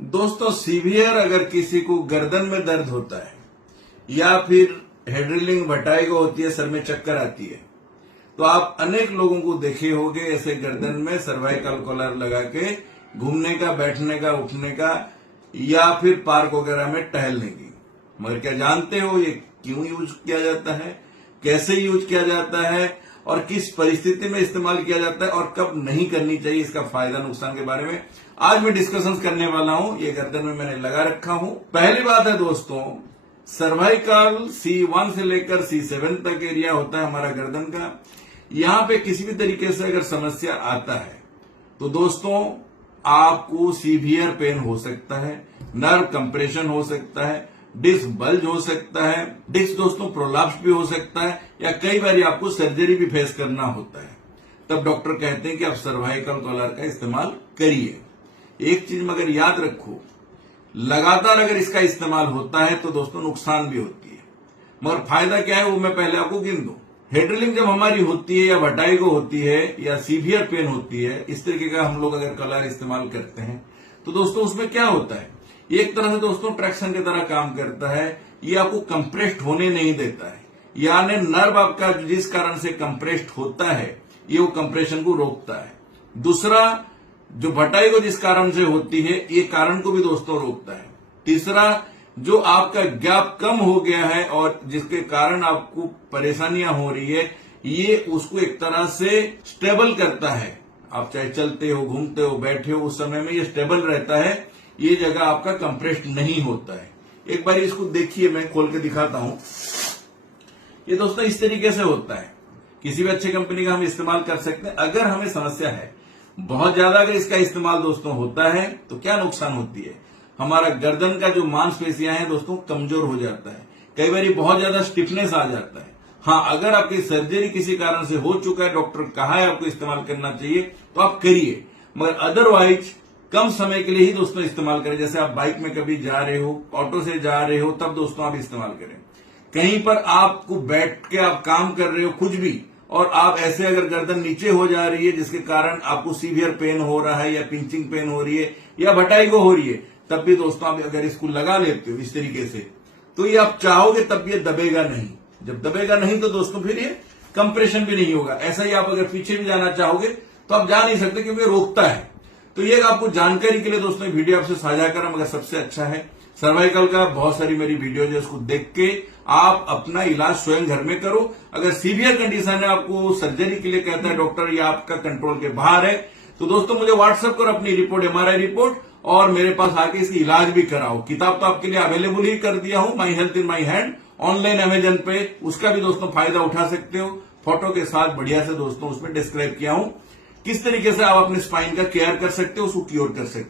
दोस्तों, सीवियर अगर किसी को गर्दन में दर्द होता है या फिर हेडरिलिंग वर्टिगो होती है, सर में चक्कर आती है, तो आप अनेक लोगों को देखे होंगे ऐसे गर्दन में सर्वाइकल कॉलर लगा के घूमने का, बैठने का, उठने का या फिर पार्क वगैरह में टहलने की। मगर क्या जानते हो ये क्यों यूज किया जाता है, कैसे यूज किया जाता है और किस परिस्थिति में इस्तेमाल किया जाता है और कब नहीं करनी चाहिए, इसका फायदा नुकसान के बारे में आज मैं डिस्कशन करने वाला हूं। ये गर्दन में मैंने लगा रखा हूं। पहली बात है दोस्तों, सर्वाइकल C1 से लेकर C7 तक एरिया होता है हमारा गर्दन का। यहां पे किसी भी तरीके से अगर समस्या आता है तो दोस्तों आपको सीवियर पेन हो सकता है, नर्व कंप्रेशन हो सकता है, डिस्क बल्ज हो सकता है, डिस्क दोस्तों प्रोलैप्स भी हो सकता है या कई बार आपको सर्जरी भी फेस करना होता है। तब डॉक्टर कहते हैं कि आप सर्वाइकल कॉलर का इस्तेमाल करिए। एक चीज मगर याद रखो, लगातार अगर इसका इस्तेमाल होता है तो दोस्तों नुकसान भी होती है, मगर फायदा क्या है वो मैं पहले आपको गिन दूं। हेडरिलिंग जब हमारी होती है या वर्टिगो होती है या सीवियर पेन होती है, इस तरीके का हम लोग अगर कलर इस्तेमाल करते हैं तो दोस्तों उसमें क्या होता है, ये एक तरह से दोस्तों ट्रैक्शन की तरह काम करता है। ये आपको कंप्रेस्ड होने नहीं देता है, यानी नर्व आपका जिस कारण से कंप्रेस्ड होता है ये वो कंप्रेशन को रोकता है। दूसरा, जो वर्टिगो जिस कारण से होती है ये कारण को भी दोस्तों रोकता है। तीसरा, जो आपका गैप कम हो गया है और जिसके कारण आपको परेशानियां हो रही है, ये उसको एक तरह से स्टेबल करता है। आप चाहे चलते हो, घूमते हो, बैठे हो, उस समय में ये स्टेबल रहता है, ये जगह आपका कंप्रेस्ड नहीं होता है। एक बार इसको देखिए, मैं खोल के दिखाता हूं। ये दोस्तों इस तरीके से होता है। किसी भी अच्छी कंपनी का हम इस्तेमाल कर सकते हैं। अगर हमें समस्या है बहुत ज्यादा, अगर इसका इस्तेमाल दोस्तों होता है तो क्या नुकसान होती है, हमारा गर्दन का जो मांसपेशियां हैं दोस्तों कमजोर हो जाता है, कई बार बहुत ज्यादा स्टिफनेस आ जाता है। हाँ, अगर आपकी सर्जरी किसी कारण से हो चुका है, डॉक्टर कहा है आपको इस्तेमाल करना चाहिए तो आप करिए, मगर अदरवाइज कम समय के लिए ही दोस्तों इस्तेमाल करें। जैसे आप बाइक में कभी जा रहे हो, ऑटो से जा रहे हो, तब दोस्तों आप इस्तेमाल करें। कहीं पर आपको बैठ के आप काम कर रहे हो कुछ भी, और आप ऐसे अगर गर्दन नीचे हो जा रही है जिसके कारण आपको सीवियर पेन हो रहा है या पिंचिंग पेन हो रही है या वर्टिगो हो रही है, तब भी दोस्तों आप अगर इसको लगा लेते हो इस तरीके से तो ये आप चाहोगे तब ये दबेगा नहीं। जब दबेगा नहीं तो दोस्तों फिर ये कंप्रेशन भी नहीं होगा। ऐसा ही आप अगर पीछे भी जाना चाहोगे तो आप जा नहीं सकते क्योंकि रोकता है। तो ये आपको जानकारी के लिए दोस्तों वीडियो आपसे साझा करा, मगर सबसे अच्छा है सर्वाइकल का बहुत सारी मेरी वीडियो है, उसको देख के आप अपना इलाज स्वयं घर में करो। अगर सीवियर कंडीशन है, आपको सर्जरी के लिए कहता है डॉक्टर, या आपका कंट्रोल के बाहर है, तो दोस्तों मुझे व्हाट्सएप करो अपनी रिपोर्ट, MRI रिपोर्ट, और मेरे पास आके इसकी इलाज भी कराओ। किताब तो आपके लिए अवेलेबल ही कर दिया हूं, my health in my hand, online Amazon पे, उसका भी दोस्तों फायदा उठा सकते हो। फोटो के साथ बढ़िया से दोस्तों उसमें डिस्क्राइब किया हूं किस तरीके से आप अपने स्पाइन का केयर कर सकते हो, उसको क्योर कर सकते हो।